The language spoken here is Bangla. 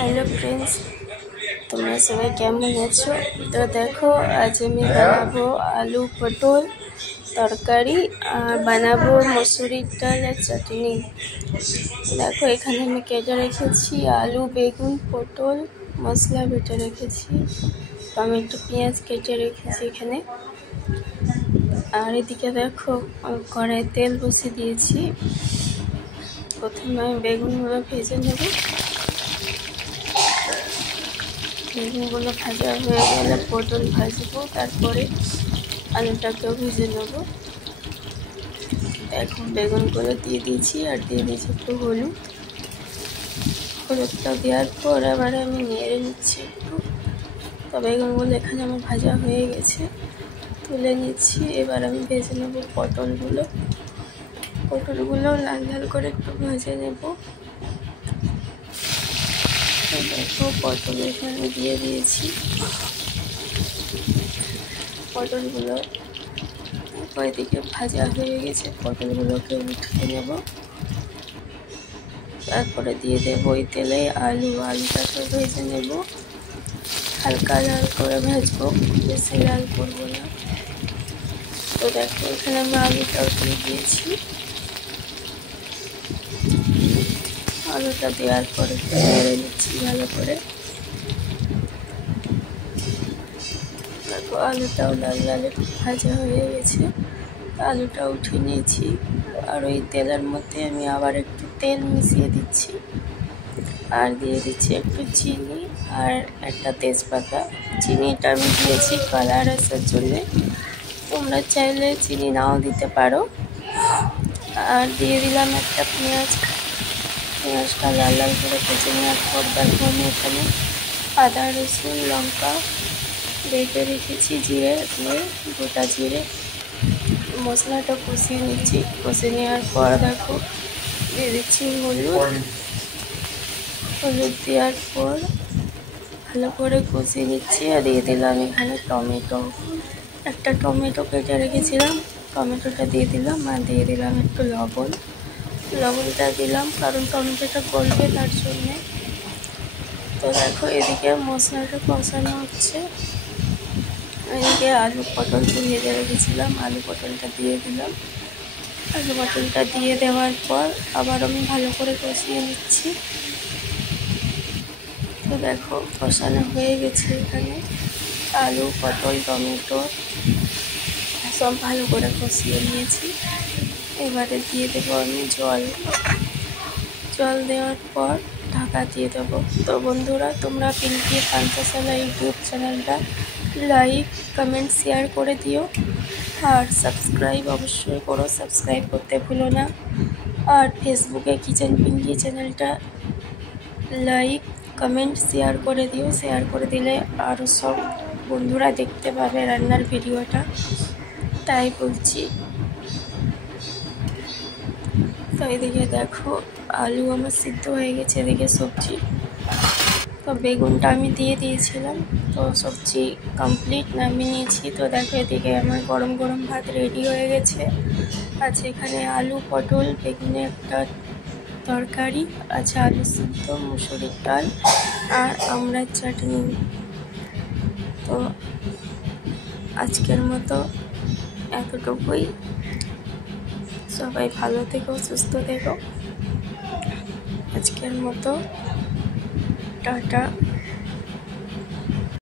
हेलो फ्रेंड्स, তোমরা সবাই কেমন আছো? তো দেখো, আজ আমি বানাবো আলু পটল তরকারি আর বানাবো মসুরির ডাল আর চাটনি। দেখো, এখানে আমি কেটে রেখেছি আলু, বেগুন, পটল, মশলা বেটে রেখেছি, টমেটো, পেঁয়াজ কেটে রেখেছি এখানে। আর এদিকে দেখো, কড়াই তেল বসিয়ে দিয়েছি। প্রথমে আমি বেগুনগুলো ভেজে নেব। বেগুনগুলো ভাজা হয়ে গেলে পটল ভাজবো, তারপরে আলুটাকেও ভেজে নেব। এখন বেগুনগুলো দিয়ে দিয়েছি আর দিয়ে দিয়েছি একটু হলুদটা দেওয়ার পর আবার আমি নেড়ে নিচ্ছি একটু। তো বেগুনগুলো এখানে আমার ভাজা হয়ে গেছে, তুলে নিচ্ছি। এবার আমি ভেজে নেব পটলগুলো লাল লাল করে একটু ভেজে নেব। দেখো, পটল এখানে দিয়ে দিয়েছি। পটলগুলো এদিকে ভাজা হয়ে গেছে, পটলগুলোকে উঠিয়ে নেব। তারপরে দিয়ে দেবো ওই তেলে আলুটাকে ভেজে নেব। হালকা লাল করে ভাজবো, বেশি লাল করবো না। তো দেখো, এখানে আমি আলুটাও দিয়ে দিয়েছি। আলুটা দেওয়ার পরে নেড়ে নিচ্ছি ভালো করে। দেখো, আলুটাও লাল লাল ভাজা হয়ে গেছে। আলুটা উঠিয়ে নিয়েছি। আর ওই তেলের মধ্যে আমি আবার একটু তেল মিশিয়ে দিচ্ছি, আর দিয়ে দিচ্ছি একটু চিনি আর একটা তেজপাতা। চিনিটা আমি দিয়েছি কালার আসার জন্যে, তোমরা চাইলে চিনি নাও দিতে পারো। আর দিয়ে দিলাম একটা পেঁয়াজটা লাল লাল করে ভেজে নেওয়ার পর দেখো, আমি এখানে আদা, রসুন, লঙ্কা বেটে রেখেছি, জিরে দিয়ে গোটা জিরে মশলাটা কষিয়ে নিচ্ছি। কষিয়ে নেওয়ার পর দেখো দিয়ে দিচ্ছি হলুদ দেওয়ার পর ভালো করে কষিয়ে নিচ্ছি। আর দিয়ে দিলাম এখানে একটা টমেটো কেটে রেখেছিলাম, টমেটোটা দিয়ে দিলাম। আর দিয়ে দিলাম একটু লবণটা দিলাম কারণ টমেটোটা গলবে তার জন্যে। তো দেখো, এদিকে মশলাটা কষানো হচ্ছে। এদিকে আলু পটলটা ভেজে রেখেছিলাম, আলু পটলটা দিয়ে দিলাম। আলু পটলটা দিয়ে দেওয়ার পর আবার আমি ভালো করে কষিয়ে নিচ্ছি। তো দেখো, কষানো হয়ে গেছে। এখানে আলু, পটল, টমেটো সব ভালো করে কষিয়ে নিয়েছি। এবারে দিয়ে দেবো আমি জল দেওয়ার পর ঢাকা দিয়ে দেবো। তো বন্ধুরা, তোমরা পিঙ্কি পান্থশালা ইউটিউব চ্যানেলটা লাইক, কমেন্ট, শেয়ার করে দিও। আর সাবস্ক্রাইব অবশ্যই করো, সাবস্ক্রাইব করতে ভুলো না। আর ফেসবুকে কিচেন পিঙ্কি চ্যানেলটা লাইক, কমেন্ট, শেয়ার করে দিও। শেয়ার করে দিলে আরও সব বন্ধুরা দেখতে পাবে রান্নার ভিডিওটা, তাই বলছি। তো এদিকে দেখো, আলু আমার সিদ্ধ হয়ে গেছে, এদিকে সবজি। তো বেগুনটা আমি দিয়ে দিয়েছিলাম, তো সবজি কমপ্লিট নামিয়ে নিয়েছি। তো দেখো, এদিকে আমার গরম গরম ভাত রেডি হয়ে গেছে। আছে এখানে আলু, পটল, বেগুনের একটা তরকারি, আছে আলু সিদ্ধ, মুসুরির ডাল আর আমড়ার চাটনি। তো আজকের মতো এতটুকুই। সবাই ভালো থেকো, সুস্থ থেকো। আজকের মতো টাটা।